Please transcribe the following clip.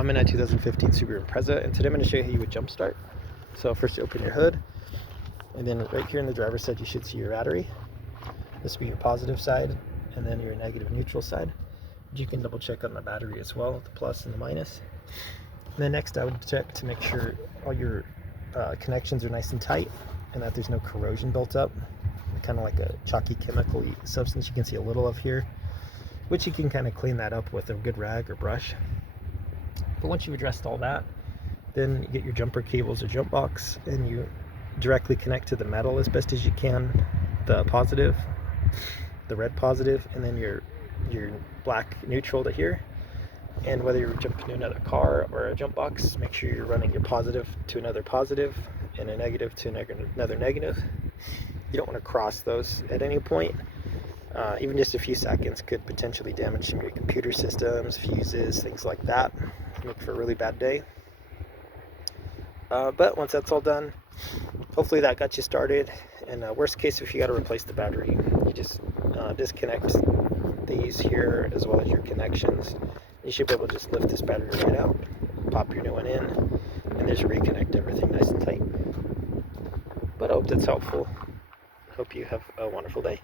I'm in a 2015 Subaru Impreza, and today I'm going to show you how you would jump start. So first you open your hood, and then right here in the driver's side you should see your battery. This will be your positive side, and then your negative neutral side. You can double check on the battery as well, the plus and the minus. And then next I would check to make sure all your connections are nice and tight and that there's no corrosion built up. Kind of like a chalky chemical substance you can see a little of here, which you can kind of clean that up with a good rag or brush. But once you've addressed all that, then you get your jumper cables or jump box and you directly connect to the metal as best as you can, the positive, the red positive, and then your black neutral to here. And whether you're jumping to another car or a jump box, make sure you're running your positive to another positive and a negative to another negative. You don't want to cross those at any point. Even just a few seconds could potentially damage some of your computer systems, fuses, things like that. Make for a really bad day. But once that's all done, hopefully that got you started. And worst case, if you got to replace the battery, you just disconnect these here as well as your connections. You should be able to just lift this battery right out, pop your new one in, and just reconnect everything nice and tight. But I hope that's helpful. Hope you have a wonderful day.